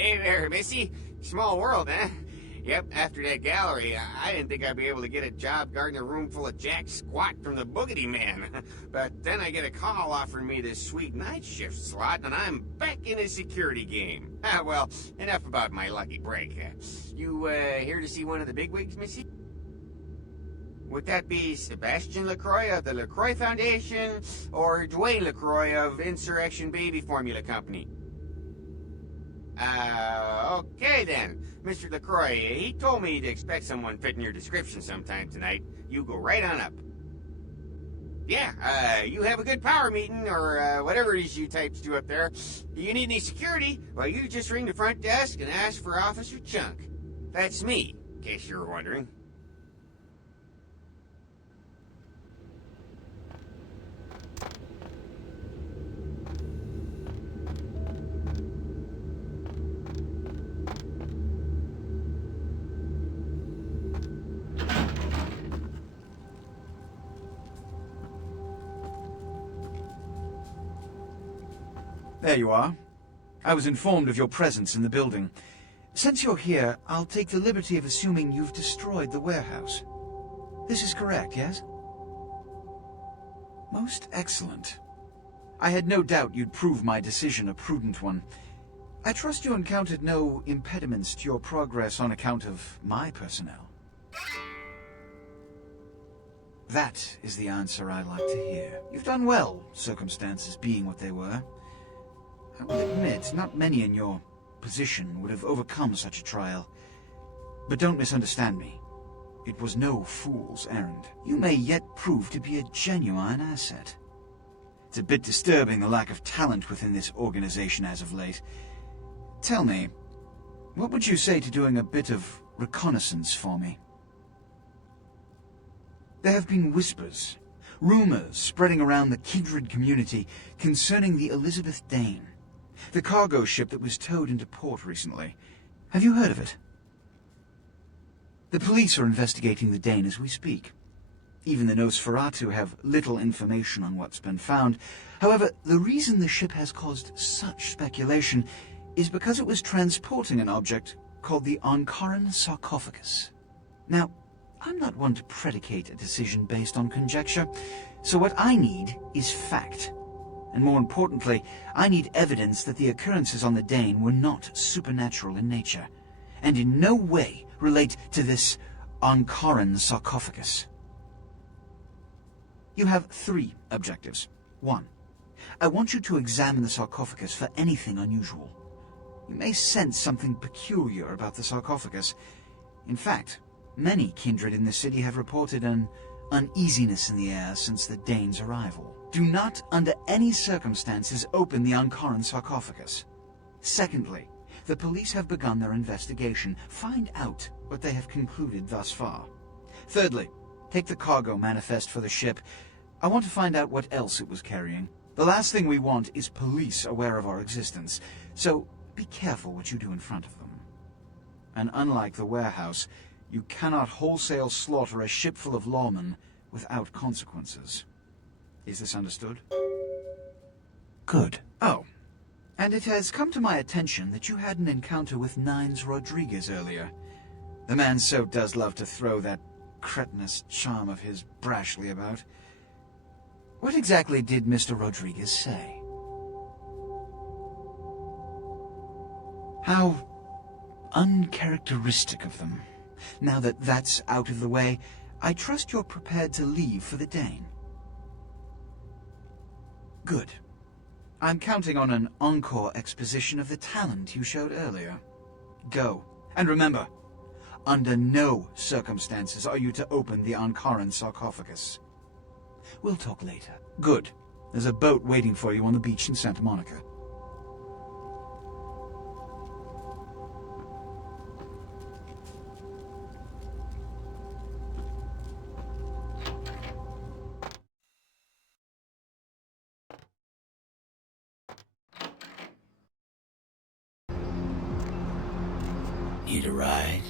Hey there, Missy. Small world, huh? Yep, after that gallery, I didn't think I'd be able to get a job guarding a room full of Jack Squat from the Boogity Man. But then I get a call offering me this sweet night shift slot, and I'm back in the security game. Well, enough about my lucky break. You, here to see one of the bigwigs, Missy? Would that be Sebastian LaCroix of the LaCroix Foundation, or Dwayne LaCroix of Insurrection Baby Formula Company? Okay then. Mr. LaCroix, he told me to expect someone fitting your description sometime tonight. You go right on up. Yeah, you have a good power meeting, or whatever it is you types do up there. You need any security? Well, you just ring the front desk and ask for Officer Chunk. That's me, in case you were wondering. There you are. I was informed of your presence in the building. Since you're here, I'll take the liberty of assuming you've destroyed the warehouse. This is correct, yes? Most excellent. I had no doubt you'd prove my decision a prudent one. I trust you encountered no impediments to your progress on account of my personnel. That is the answer I like to hear. You've done well, circumstances being what they were. I will admit, not many in your position would have overcome such a trial. But don't misunderstand me. It was no fool's errand. You may yet prove to be a genuine asset. It's a bit disturbing the lack of talent within this organization as of late. Tell me, what would you say to doing a bit of reconnaissance for me? There have been whispers, rumors spreading around the kindred community concerning the Elizabeth Dane, the cargo ship that was towed into port recently. Have you heard of it? The police are investigating the Dane as we speak. Even the Nosferatu have little information on what's been found. However, the reason the ship has caused such speculation is because it was transporting an object called the Ankaran sarcophagus. Now, I'm not one to predicate a decision based on conjecture, so what I need is fact. And more importantly, I need evidence that the occurrences on the Dane were not supernatural in nature, and in no way relate to this Ankaran sarcophagus. You have 3 objectives. 1. I want you to examine the sarcophagus for anything unusual. You may sense something peculiar about the sarcophagus. In fact, many kindred in the city have reported an uneasiness in the air since the Dane's arrival. Do not, under any circumstances, open the Ankaran sarcophagus. Secondly, the police have begun their investigation. Find out what they have concluded thus far. Thirdly, take the cargo manifest for the ship. I want to find out what else it was carrying. The last thing we want is police aware of our existence, so be careful what you do in front of them. And unlike the warehouse, you cannot wholesale slaughter a ship full of lawmen without consequences. Is this understood? Good. Oh, and it has come to my attention that you had an encounter with Nines Rodriguez earlier. The man so does love to throw that cretinous charm of his brashly about. What exactly did Mr. Rodriguez say? How uncharacteristic of them. Now that that's out of the way, I trust you're prepared to leave for the Dane. Good. I'm counting on an encore exposition of the talent you showed earlier. Go. And remember, under no circumstances are you to open the Ankaran sarcophagus. We'll talk later. Good. There's a boat waiting for you on the beach in Santa Monica. Need a ride?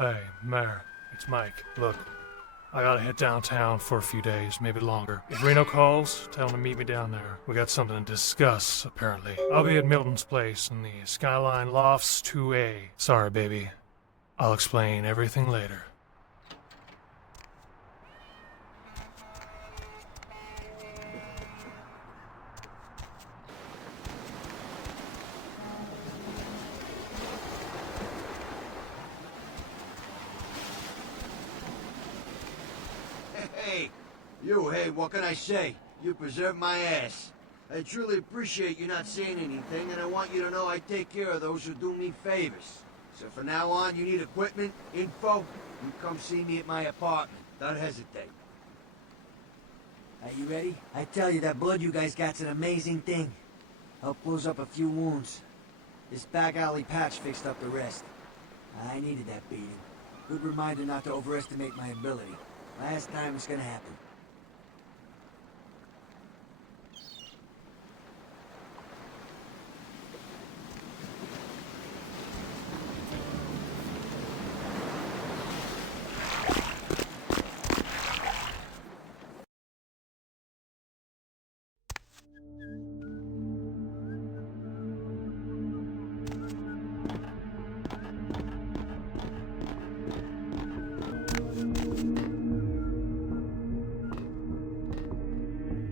Hey, Mayor, it's Mike. Look, I gotta hit downtown for a few days, maybe longer. If Reno calls, tell him to meet me down there. We got something to discuss, apparently. I'll be at Milton's place in the Skyline Lofts 2A. Sorry, baby. I'll explain everything later. Hey, what can I say? You preserved my ass. I truly appreciate you not saying anything, and I want you to know I take care of those who do me favors. So from now on, you need equipment, info, you come see me at my apartment. Don't hesitate. Are you ready? I tell you, that blood you guys got's an amazing thing. Helped close up a few wounds. This back alley patch fixed up the rest. I needed that beating. Good reminder not to overestimate my ability. Last time it's gonna happen.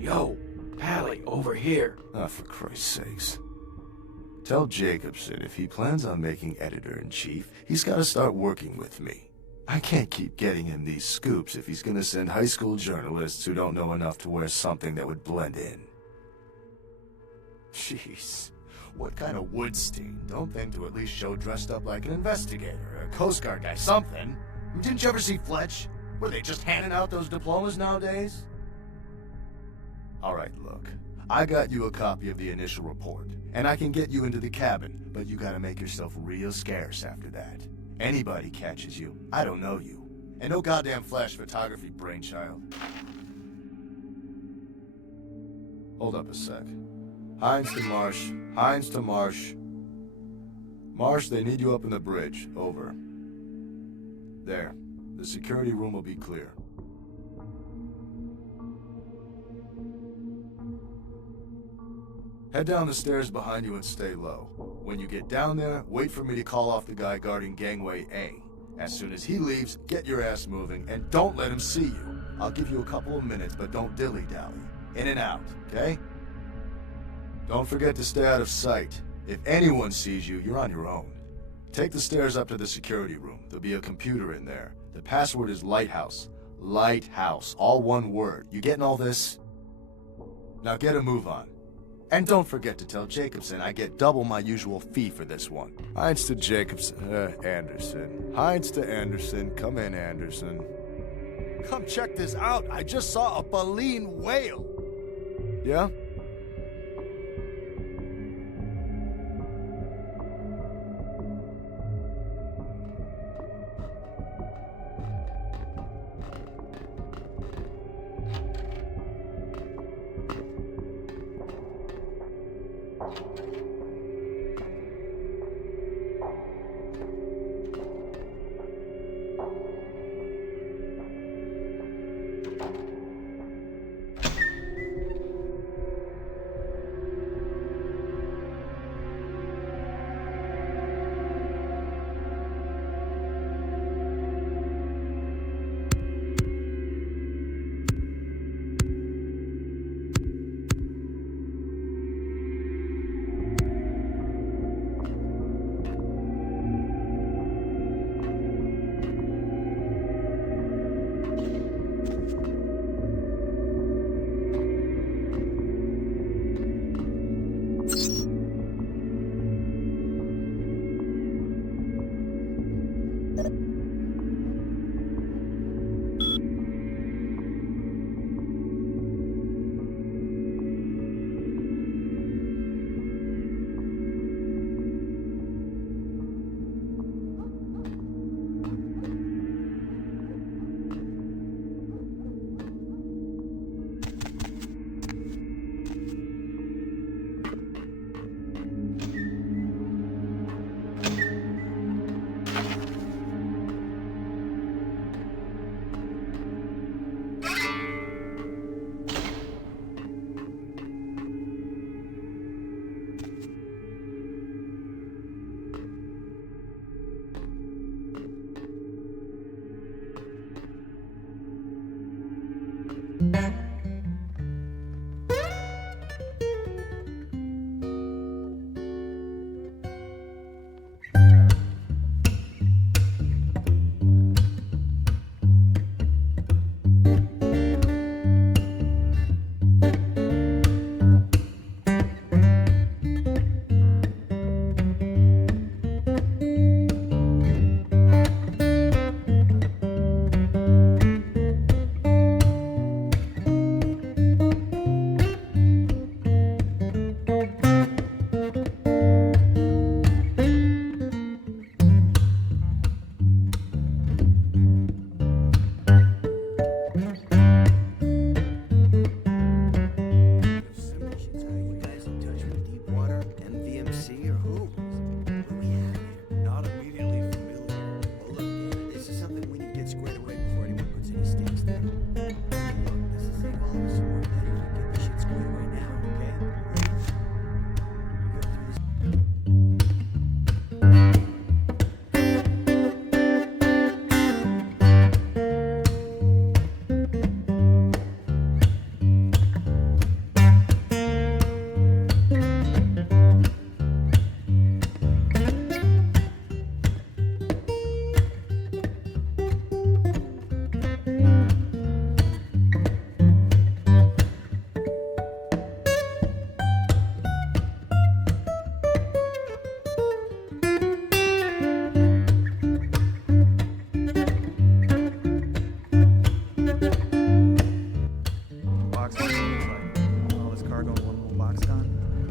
Yo, Pally, over here. Oh, for Christ's sakes. Tell Jacobson if he plans on making editor-in-chief, he's got to start working with me. I can't keep getting him these scoops if he's gonna send high school journalists who don't know enough to wear something that would blend in. Jeez. What kind of Woodstein? Don't think to at least show dressed up like an investigator, a Coast Guard guy, something. Didn't you ever see Fletch? Were they just handing out those diplomas nowadays? Alright, look. I got you a copy of the initial report, and I can get you into the cabin, but you gotta make yourself real scarce after that. Anybody catches you, I don't know you. And no goddamn flash photography, brainchild. Hold up a sec. Hines to Marsh. Hines to Marsh. Marsh, they need you up in the bridge. Over. There. The security room will be clear. Head down the stairs behind you and stay low. When you get down there, wait for me to call off the guy guarding gangway A. As soon as he leaves, get your ass moving, and don't let him see you. I'll give you a couple of minutes, but don't dilly-dally. In and out, okay? Don't forget to stay out of sight. If anyone sees you, you're on your own. Take the stairs up to the security room. There'll be a computer in there. The password is Lighthouse. Lighthouse, all one word. You getting all this? Now get a move on. And don't forget to tell Jacobson I get double my usual fee for this one. Hines to Jacobson, Anderson. Hines to Anderson, come in, Anderson. Come check this out, I just saw a baleen whale. Yeah?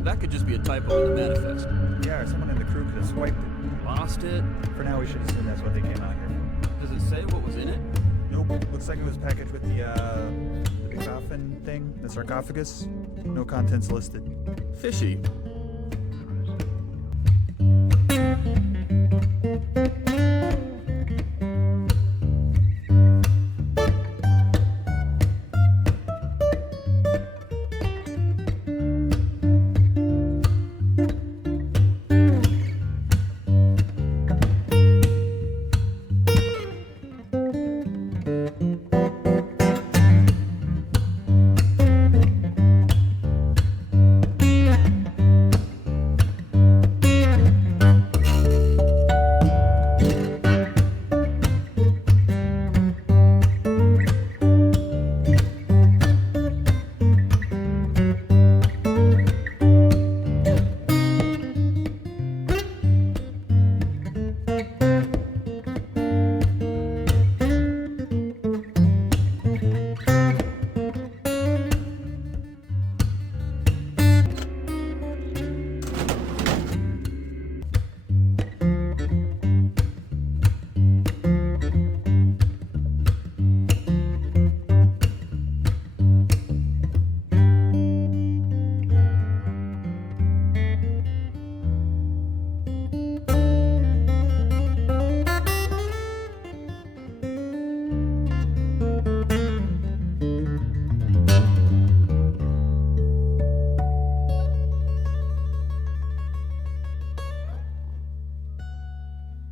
That could just be a typo in the manifest. Yeah, or someone in the crew could have swiped it. Lost it? For now, we should assume that's what they came out here for. Does it say what was in it? Nope. Looks like it was packaged with the coffin thing, the sarcophagus. No contents listed. Fishy.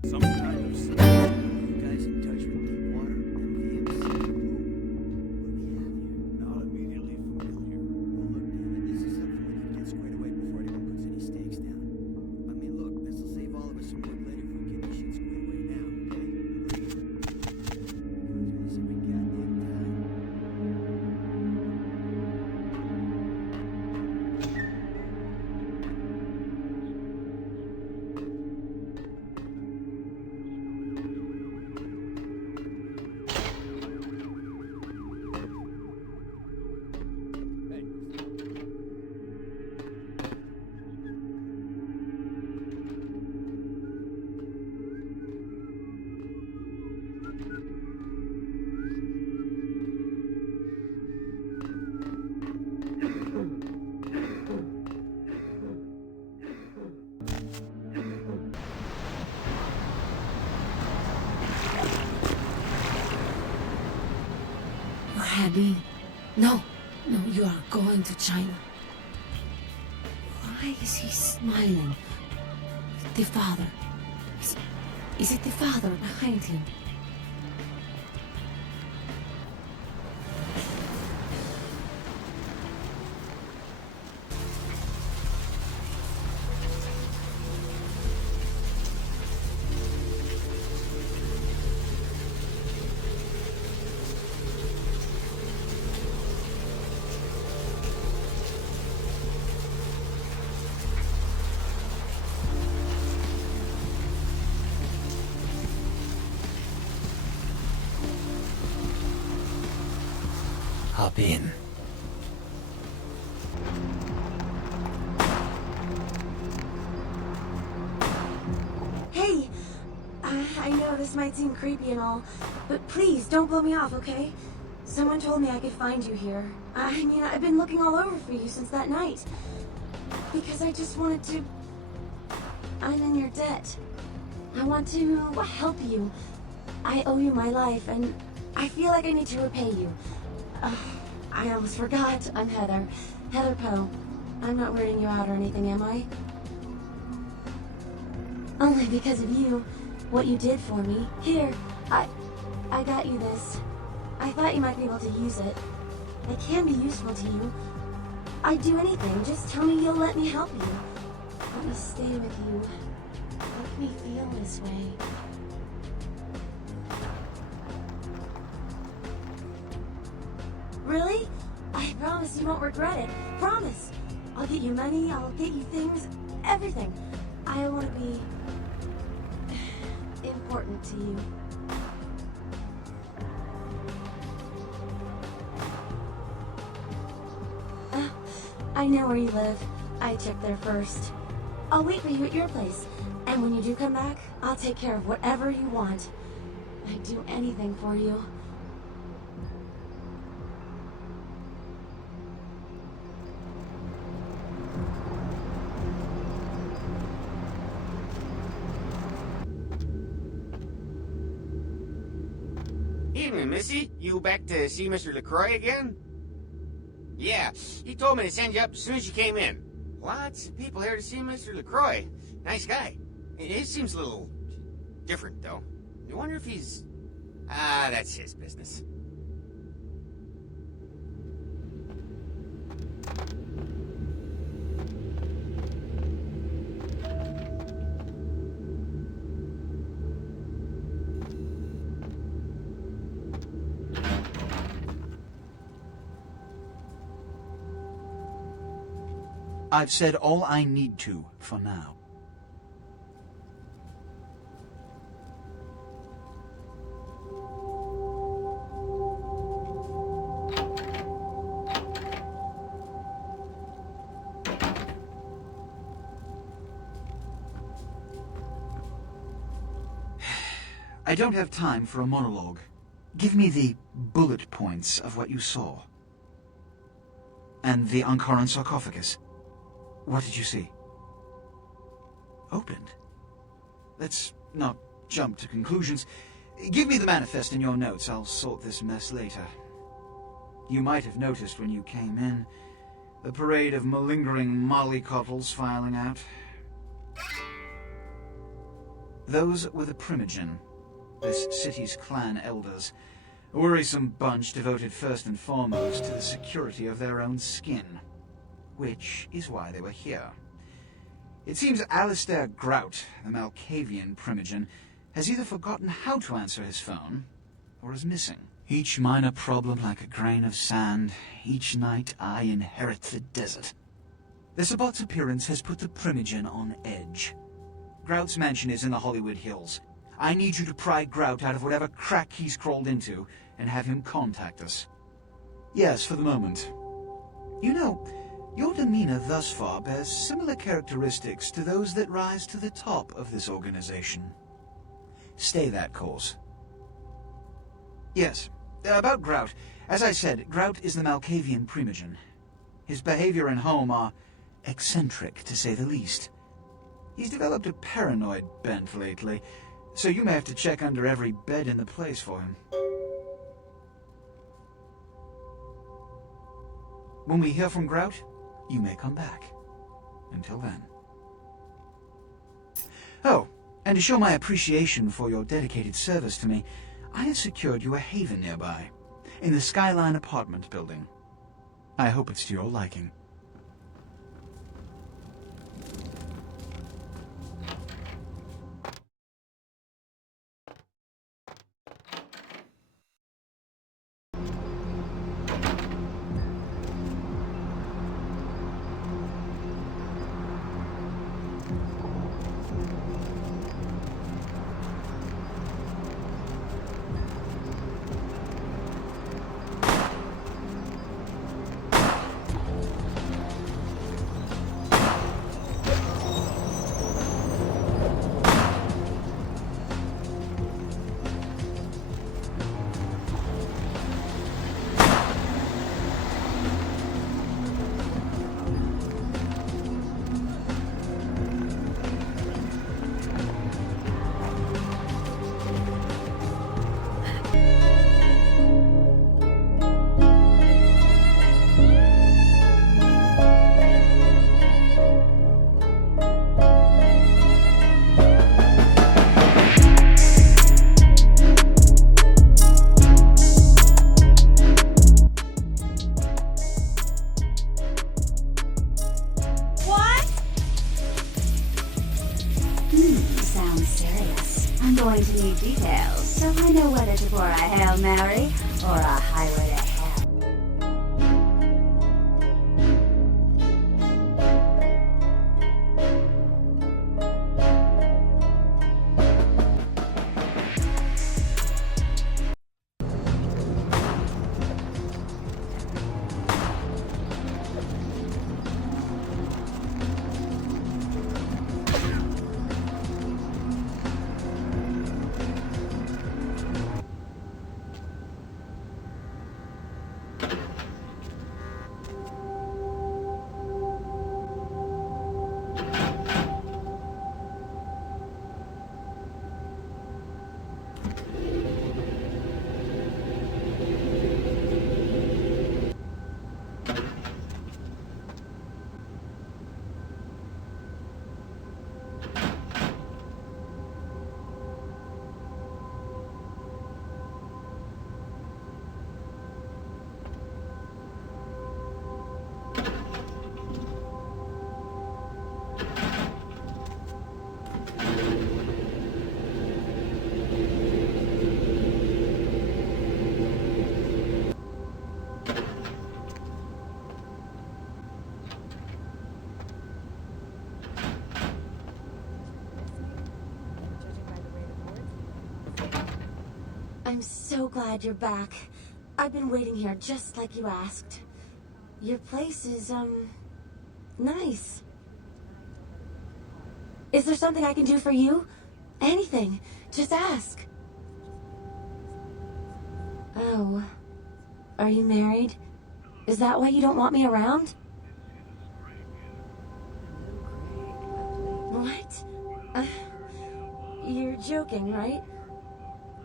Some kind of You guys in touch with Deepwater? MVMC? Not immediately familiar. Well, look, damn it, this is something we need to get squared away before anyone puts any stakes down. I mean, look, this'll save all of us some work later if we get this shit squared away now, okay? We're gonna do this every goddamn time. Abby, no, you are going to China. Why is he smiling? The father. Is it the father behind him? Hop in. Hey, I know this might seem creepy and all, but please don't blow me off, okay? Someone told me I could find you here. I mean, I've been looking all over for you since that night. Because I just wanted to... I'm in your debt. I want to help you. I owe you my life, and I feel like I need to repay you. I almost forgot. I'm Heather. Heather Poe. I'm not weirding you out or anything, am I? Only because of you. What you did for me. Here, I got you this. I thought you might be able to use it. It can be useful to you. I'd do anything. Just tell me you'll let me help you. Let me stay with you. Make me feel this way. Really? I promise you won't regret it. Promise. I'll get you money, I'll get you things, everything. I want to be important to you. I know where you live. I checked there first. I'll wait for you at your place. And when you do come back, I'll take care of whatever you want. I'd do anything for you. Evening, Missy. You back to see Mr. LaCroix again? Yeah, he told me to send you up as soon as you came in. Lots of people here to see Mr. LaCroix. Nice guy. He seems a little different, though. I wonder if he's... that's his business. I've said all I need to for now. I don't have time for a monologue. Give me the bullet points of what you saw. And the Ankaran sarcophagus. What did you see? Opened? Let's not jump to conclusions. Give me the manifest in your notes. I'll sort this mess later. You might have noticed when you came in, the parade of malingering mollycoddles filing out. Those were the Primogen, this city's clan elders. A worrisome bunch devoted first and foremost to the security of their own skin. Which is why they were here. It seems Alistair Grout, the Malkavian Primogen, has either forgotten how to answer his phone, or is missing. Each minor problem like a grain of sand. Each night I inherit the desert. The Sabbat's appearance has put the Primogen on edge. Grout's mansion is in the Hollywood Hills. I need you to pry Grout out of whatever crack he's crawled into, and have him contact us. Yes, for the moment. You know, your demeanor thus far bears similar characteristics to those that rise to the top of this organization. Stay that course. Yes, about Grout. As I said, Grout is the Malkavian Primogen. His behavior and home are eccentric, to say the least. He's developed a paranoid bent lately, so you may have to check under every bed in the place for him. When we hear from Grout, you may come back. Until then. Oh, and to show my appreciation for your dedicated service to me, I have secured you a haven nearby, in the Skyline apartment building. I hope it's to your liking. Sounds serious. I'm going to need details, so I know whether to pour a Hail Mary or a Highway to Hell. I'm so glad you're back. I've been waiting here just like you asked. Your place is, nice. Is there something I can do for you? Anything. Just ask. Oh. Are you married? Is that why you don't want me around? What? You're joking, right?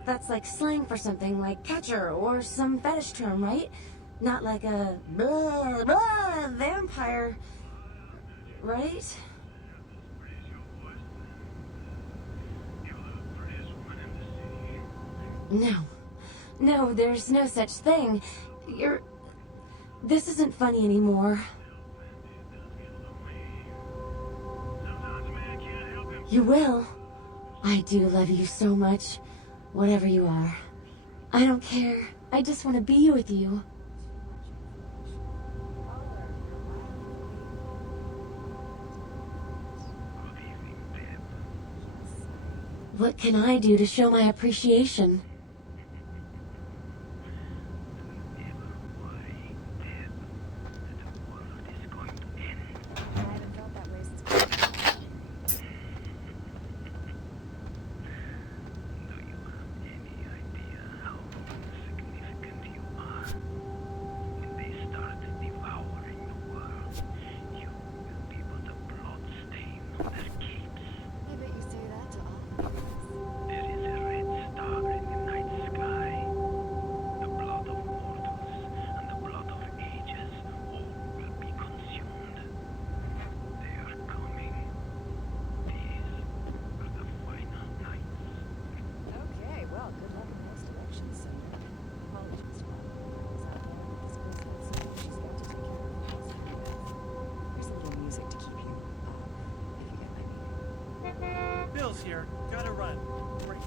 That's like slang for something like catcher or some fetish term, right? Not like a blah, blah, vampire, right? No. No, there's no such thing. This isn't funny anymore. You will. I do love you so much. Whatever you are. I don't care. I just want to be with you. What can I do to show my appreciation? Bill's here. Gotta run. Right.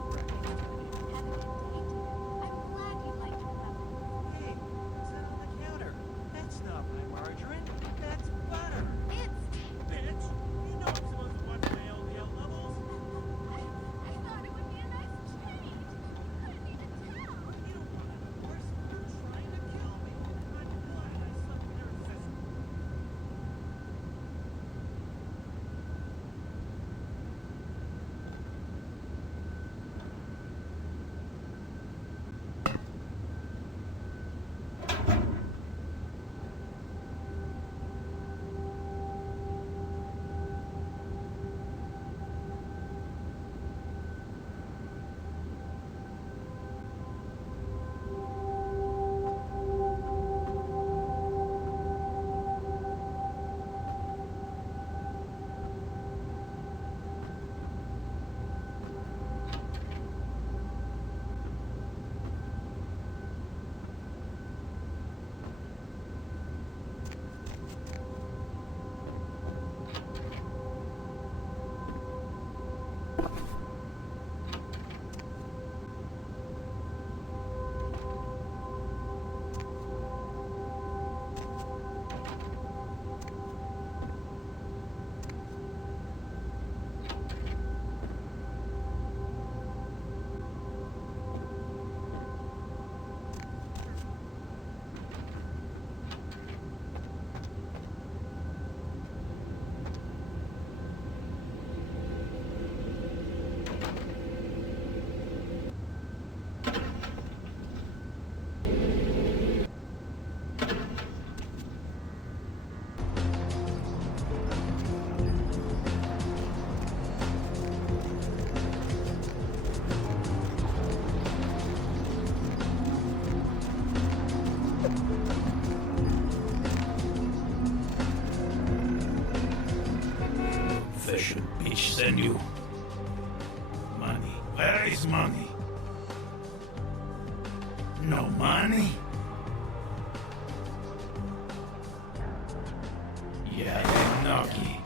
Hey, what's that on the counter? That's not my margarine. That's butter. Bitch, you know I'm supposed to watch my LDL levels. I thought it would be a nice change. Couldn't even tell. You don't want it worse. You're trying to kill me. I'm glad I slept with your sister. Efficient bitch send you. Money. Where is money? No money? Yeah, they're knocky.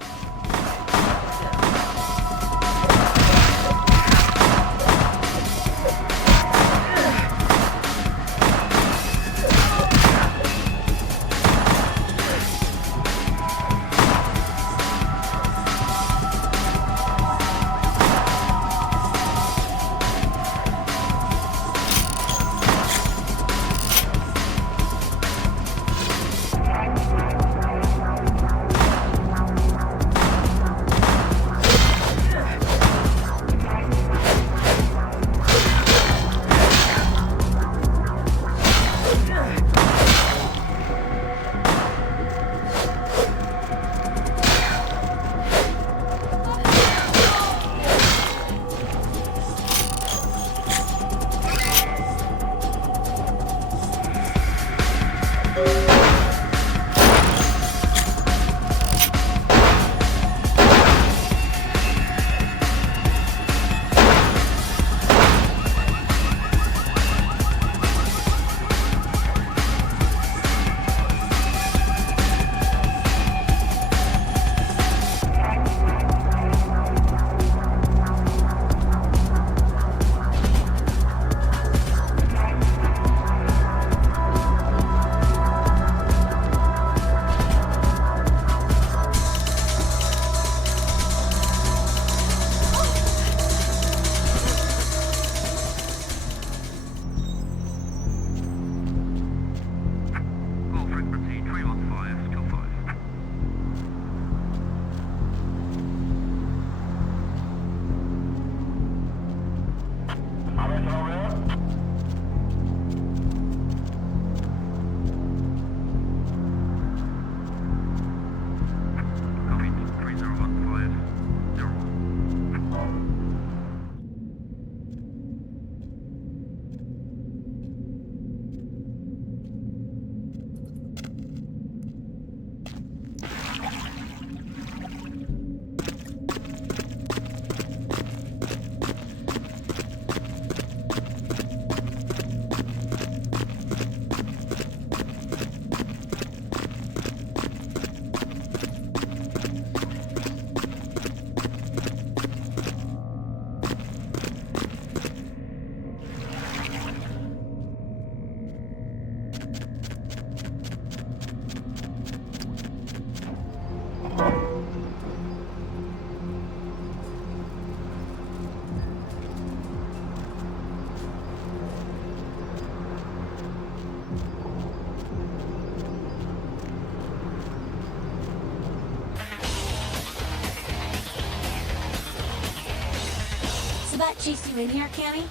what chased you in here, Cammy?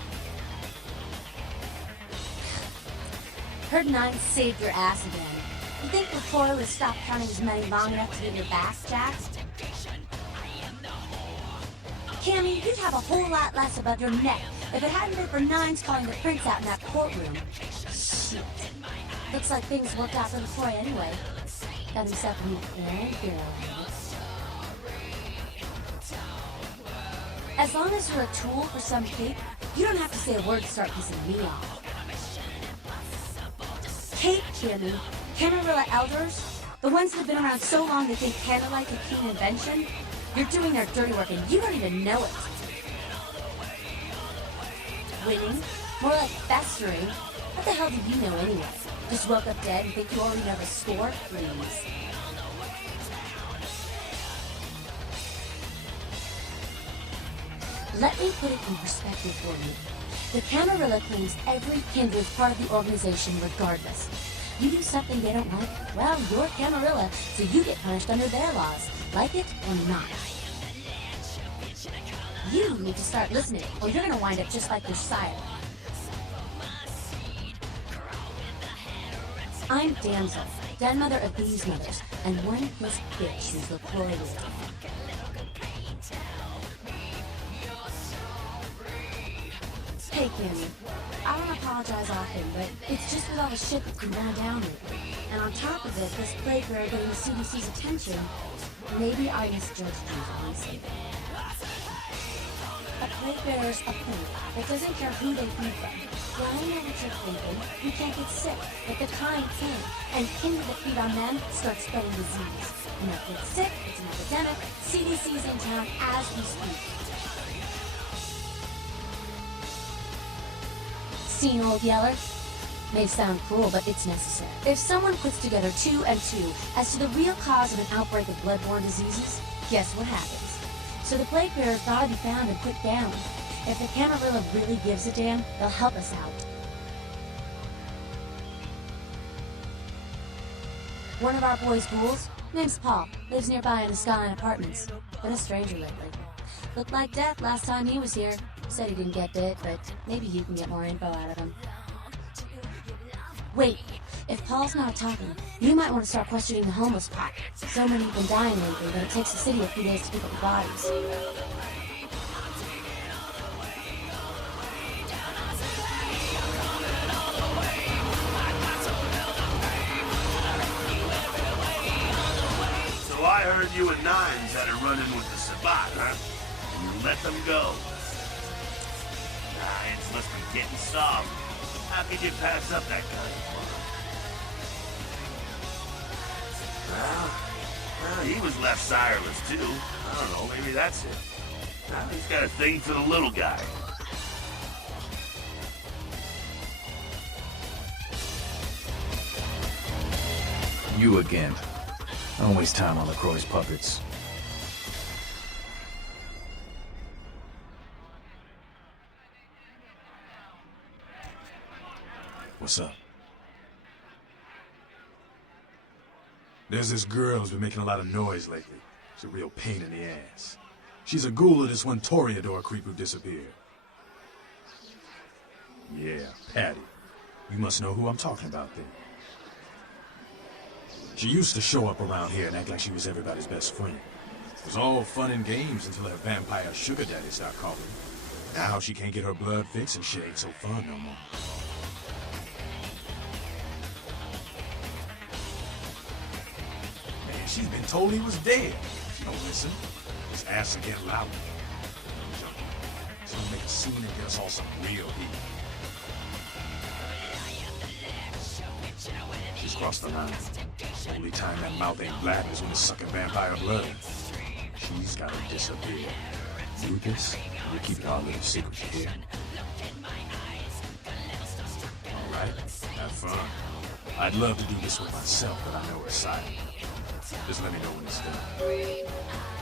Heard Nine saved your ass again. You think LaCroix would stop counting his money long enough to get your back, Jack? Cammy, you'd have a whole lot less above your neck if it hadn't been for Nines calling the prince out in that courtroom. Shit. Looks like things worked out for LaCroix anyway. Got himself a new vampir. As long as you're a tool for some cape, you don't have to say a word to start pissing me off. Cape, Cammy. Camarilla elders? The ones that have been around so long they think candlelight's a keen invention? You're doing their dirty work and you don't even know it. Winning? More like festering. What the hell do you know anyway? Just woke up dead and think you already know the score? Please. Let me put it in perspective for you. The Camarilla claims every kindred is part of the organization regardless. You do something they don't like, well, you're Camarilla, so you get punished under their laws, like it or not. You need to start listening, or you're gonna wind up just like your sire. I'm Damsel, den mother of these mothers, and one plus bitch since LaCroix was Hey, Cammy. I don't apologize often, but it's just with all the shit that's been going down lately. And on top of it, this plague bearer getting the CDC's attention, maybe I misjudged you, honestly. A plague bearer's a plague that doesn't care who they feed from. Well, I know what you're thinking. You can't get sick, but the kind can. And kindred that feed on them start spreading disease. Enough get sick, it's an epidemic. CDC's in town as we speak. Seen, old yeller? May sound cruel, but it's necessary. If someone puts together 2 and 2 as to the real cause of an outbreak of bloodborne diseases, guess what happens? So the plague bearer's gotta be found and put down. If the Camarilla really gives a damn, they'll help us out. One of our boys' ghouls, name's Paul, lives nearby in the Skyline Apartments. Been a stranger lately. Looked like death last time he was here. Said he didn't get bit, but maybe you can get more info out of him. Wait, if Paul's not talking, you might want to start questioning the homeless pot. So many have been dying lately that it takes the city a few days to pick up the bodies. So I heard you and Nines had a run-in with the Sabat, huh? And you let them go. Nines must be getting soft. How could you pass up that kind of fun? Well, he was left sireless too. I don't know, maybe that's it. He's got a thing for the little guy. You again. I don't waste time on LaCroix's puppets. What's up? There's this girl who's been making a lot of noise lately. She's a real pain in the ass. She's a ghoul of this one Toreador creep who disappeared. Yeah, Patty. You must know who I'm talking about then. She used to show up around here and act like she was everybody's best friend. It was all fun and games until her vampire sugar daddy started calling. Now she can't get her blood fixed and shit ain't so fun no more. She's been told he was dead. She don't listen. His ass will get louder. She'll make a scene and get us all some real heat. She's crossed the line. Only time that mouth ain't black is when it's sucking vampire blood. She's gotta disappear. Lucas, you keep our little secret here. Alright, have fun. I'd love to do this with myself, but I know it's silent. Just let me know when it's done.